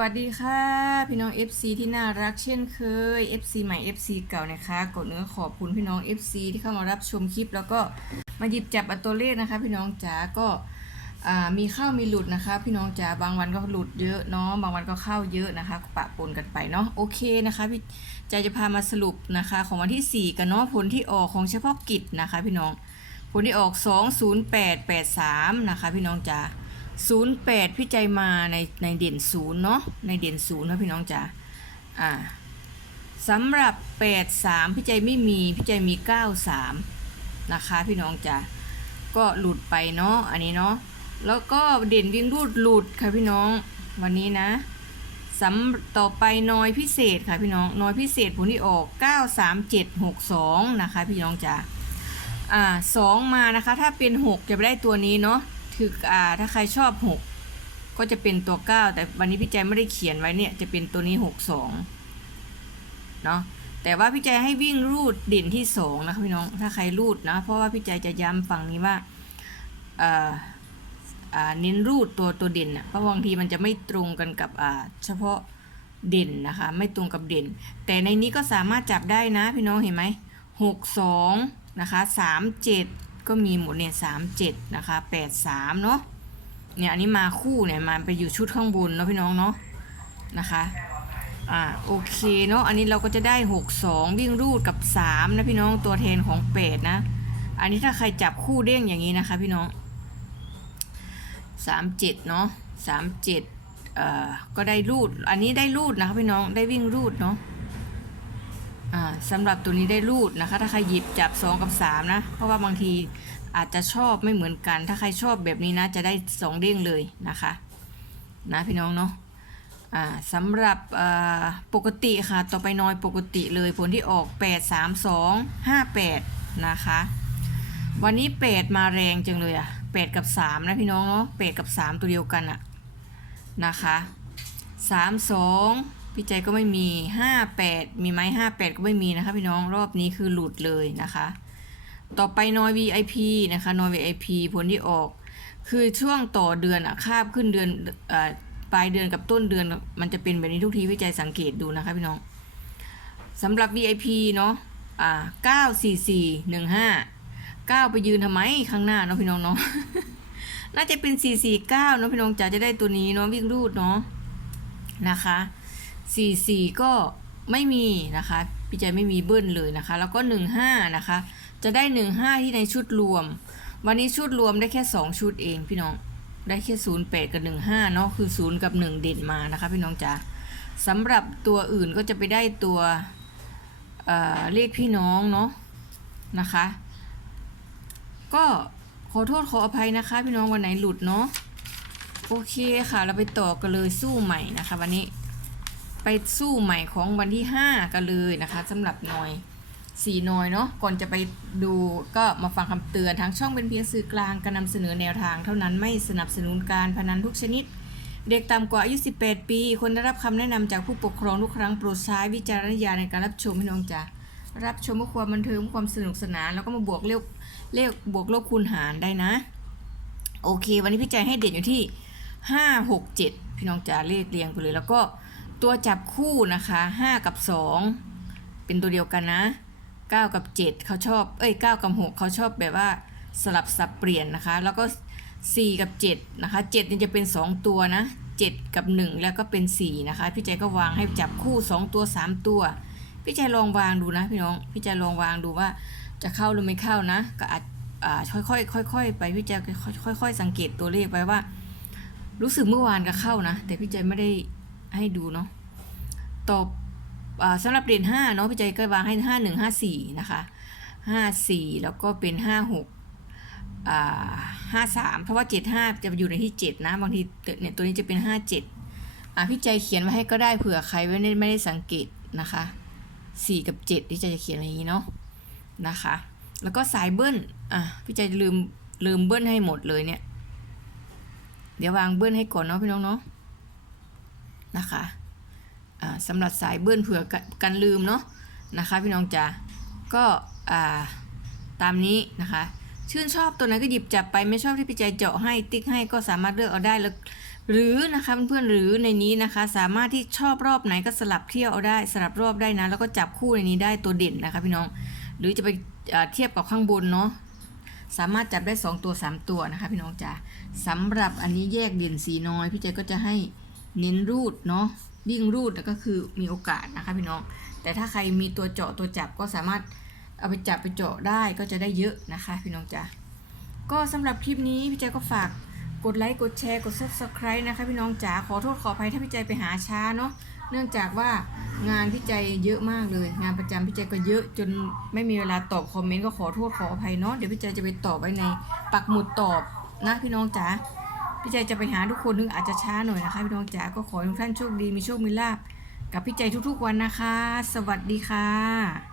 วัสดีค่ะ พี่น้อง FC ที่น่ารักเช่นเคย FC ใหม่ FC เก่านะคะกดเนื้อขอบคุณพี่น้อง FC ที่เข้ามารับชมคลิป แล้วก็มาหยิบจับอัตตัวเลขนะคะ พี่น้องจ๋าก็มีเข้ามีหลุดนะคะ พี่น้องจ๋าบางวันก็หลุดเยอะเนาะบางวันก็เข้าเยอะนะคะปะปนกันไปเนาะโอเคนะคะพี่ใจจะพามาสรุปนะคะ ของวันที่ 4 กันเนาะผลที่ออกของเฉพาะกิจนะคะ พี่น้องผลที่ออก 20883 นะคะ พี่น้องจ๋า 08พี่ใจมาในในเด่นศูนย์เนาะในเด่นศูนย์นะพี่น้องจ๋าอ่าสำหรับ83พี่ใจไม่มีพี่ใจมี93นะคะพี่น้องจ๋าก็หลุดไปเนาะอันนี้เนาะแล้วก็เด่นวิ่งรูดหลุดค่ะพี่น้องวันนี้นะสำต่อไปน้อยพิเศษค่ะพี่น้องน้อยพิเศษผลที่ออก 93762 นะคะพี่น้องจ๋าอ่าสองมานะคะ ถ้าเป็น 6 จะไปได้ตัวนี้เนาะ คืออ่าถ้าใครชอบ 6 ก็จะเป็นตัว 9 แต่วันนี้พี่แจไม่ได้เขียนไว้เนี่ยจะเป็นตัวนี้ 62 เนาะแต่ว่าพี่แจให้วิ่งรูดเด่นที่ 2 นะคะพี่น้องถ้าใครรูดนะ เพราะว่าพี่แจจะย้ำฝั่งนี้ว่าอ่าอ่าเน้นรูดตัวตัวเด่นอะเพราะบางทีมันจะไม่ตรงกันกับอ่าเฉพาะเด่นนะคะ ไม่ตรงกับเด่น แต่ในนี้ก็สามารถจับได้นะพี่น้องเห็นไหม62นะคะ37 ก็มีหมดเนี่ยสามเจ็ดนะคะแปดสามเนาะเนี่ยอันนี้มาคู่เนี่ยมาไปอยู่ชุดข้างบนเนาะพี่น้องเนาะนะคะอ่าโอเคเนาะอันนี้เราก็จะได้หกสองวิ่งรูดกับสามนะพี่น้องตัวแทนของแปดนะ อันนี้ถ้าใครจับคู่เด้งอย่างนี้นะคะพี่น้องสามเจ็ดเนาะสามเจ็ดเอ่อก็ได้รูด อันนี้ได้รูดนะคะพี่น้องได้วิ่งรูดเนาะ สำหรับตัวนี้ได้รูดนะคะ ถ้าใครหยิบจับ 2 กับ 3 นะ เพราะว่าบางทีอาจจะชอบไม่เหมือนกัน ถ้าใครชอบแบบนี้นะ จะได้ 2 เด้งเลยนะคะ นะพี่น้องเนาะสำหรับปกติค่ะ ต่อไปน้อยปกติเลยผลที่ออก 8 3 2 5 8 นะคะ วันนี้ 8 มาแรงจังเลยอะ8กับ 3 นะพี่น้องเนาะ8กับ 3 ตัวเดียวกันอะนะคะ 3 2 พี่ใจก็ไม่มี 58 มีไหม58 ก็ไม่มีนะคะพี่น้องรอบนี้คือหลุดเลยนะคะ ต่อไปนอย VIP นะคะนอย VIP ผลที่ออก คือช่วงต่อเดือนอะคาบขึ้นเดือนอปลายเดือนกับต้นเดือนมันจะเป็นแบบนี้ทุกทีพี่ใจสังเกตดูนะคะพี่น้องสำหรับ VIP เนาะอ่า944 15 9ไปยืนทำไมข้างหน้าเนาะพี่น้องเนาะน่าจะเป็น449เนาะพี่น้องจ๋าจะได้ตัวนี้เนาะวิ่งรูดเนาะนะคะ 44 ก็ไม่มีนะคะพี่ใจไม่มีเบิ้ลเลยนะคะ แล้วก็ 15 นะคะ จะได้ 15 ที่ในชุดรวม วันนี้ชุดรวมได้แค่ 2 ชุดเองพี่น้องได้แค่ 08 กับ 15 เนาะคือ 0 กับ 1 เด่นมานะคะ พี่น้องจ๋าสำหรับตัวอื่นก็จะไปได้ตัวเเลขพี่น้องเนาะนะคะ ก็ขอโทษขออภัยนะคะ พี่น้องวันไหนหลุดเนาะโอเคค่ะ เราไปต่อกันเลยสู้ใหม่นะคะ วันนี้ ไปสู้ใหม่ของวันที่ 5 กันเลยนะคะสำหรับหน่อย4หน่อยเนาะก่อนจะไปดูก็มาฟังคำเตือนทางช่องเป็นเพียงสื่อกลางการนำเสนอแนวทาง เท่านั้นไม่สนับสนุนการพนันทุกชนิด เด็กต่ำกว่าอายุ 18 ปีควรได้รับคำแนะนำจากผู้ปกครองทุกครั้งโปรดใช้วิจารณญาณในการรับชมพี่น้องจ๋ารับชมเพื่อความบันเทิงความสนุกสนาน แล้วก็มาบวกเลขเลขบวกลบคูณหารได้นะ โอเค วันนี้พี่ใจให้เด่นอยู่ที่ 5 6 7 พี่น้องจ๋าเลขเรียงไปเลยแล้วก็ ตัวจับคู่นะคะ 5 กับ 2 เป็นตัวเดียวกันนะ 9 กับ 7เขาชอบ เอ้ย 9 กับ 6เขาชอบแบบว่าสลับสับเปลี่ยนนะคะ แล้วก็ 4 กับ 7 นะคะ 7นี่จะเป็น 2 ตัวนะ 7 กับ 1 แล้วก็เป็น 4 นะคะ พี่ใจก็วางให้จับคู่ 2 ตัว 3 ตัว พี่ใจลองวางดูนะพี่น้อง พี่ใจลองวางดูว่าจะเข้าหรือไม่เข้านะ ก็อาจอ่าค่อยๆค่อยๆไปพี่ใจค่อยๆสังเกตตัวเลขไปว่า รู้สึกเมื่อวานก็เข้านะ แต่พี่ใจไม่ได้ ให้ดูเนาะตอบอสำหรับเด่น5เนาะพี่ใจก็วางให้5 1 5 4นะคะ5 4แล้วก็เป็น5 6อ่า5 3เพราะว่า7 5จะอยู่ในที่7นะบางทีเนี่ยตัวนี้จะเป็น5 7อ่าพี่ใจเขียนไว้ให้ก็ได้เผื่อใครไม่ได้ไม่ได้สังเกตนะคะ4กับ7ที่ใจจะเขียนอะไรอย่างนี้เนาะนะคะ แล้วก็สายเบิ้ลอะพี่ใจลืมลืมเบิ้ลให้หมดเลยเนี่ย เดี๋ยววางเบิ้ลให้ก่อนเนาะพี่น้องเนาะ นะคะสำหรับสายเบิ้ลเผื่อกันลืมเนาะนะคะพี่น้องจ๋าก็ตามนี้นะคะ ชื่นชอบตัวไหนก็หยิบจับไปไม่ชอบที่พี่ใจเจาะให้ติ๊กให้ก็สามารถเลือกเอาได้แล้วหรือนะคะเพื่อนๆหรือในนี้นะคะสามารถที่ชอบรอบไหนก็สลับเที่ยวเอาได้สลับรอบได้นะ แล้วก็จับคู่ในนี้ได้ตัวเด่นนะคะพี่น้อง หรือจะไปเอ่อเทียบกับข้างบนเนาะสามารถจับได้ 2 ตัว 3 ตัวนะคะพี่น้องจ๋าสำหรับอันนี้แยกเด่นสีน้อย พี่เจก็จะให้ เน้นรูดเนาะวิ่งรูดก็คือมีโอกาสนะคะพี่น้อง แต่ถ้าใครมีตัวเจาะตัวจับก็สามารถเอาไปจับไปเจาะได้ก็จะได้เยอะนะคะ พี่น้องจ๋าก็สำหรับคลิปนี้พี่เจก็ฝากกดไลค์กดแชร์กด subscribe นะคะพี่น้องจ๋าขอโทษขออภัยถ้าพี่ใจไปหาช้าเนาะเนื่องจากว่างานพี่ใจเยอะมากเลย งานประจำพี่ใจก็เยอะจนไม่มีเวลาตอบคอมเมนต์ก็ขอโทษขออภัยเนาะเดี๋ยวพี่ใจจะไปตอบไว้ในปักหมุดตอบนะพี่น้องจ๋า พี่ใจจะไปหาทุกคนนึงอาจจะช้าหน่อยนะคะพี่น้องจ๋าก็ขอให้ทุกท่านโชคดีมีโชคมีลาภกับพี่ใจทุกๆวันนะคะ สวัสดีค่ะ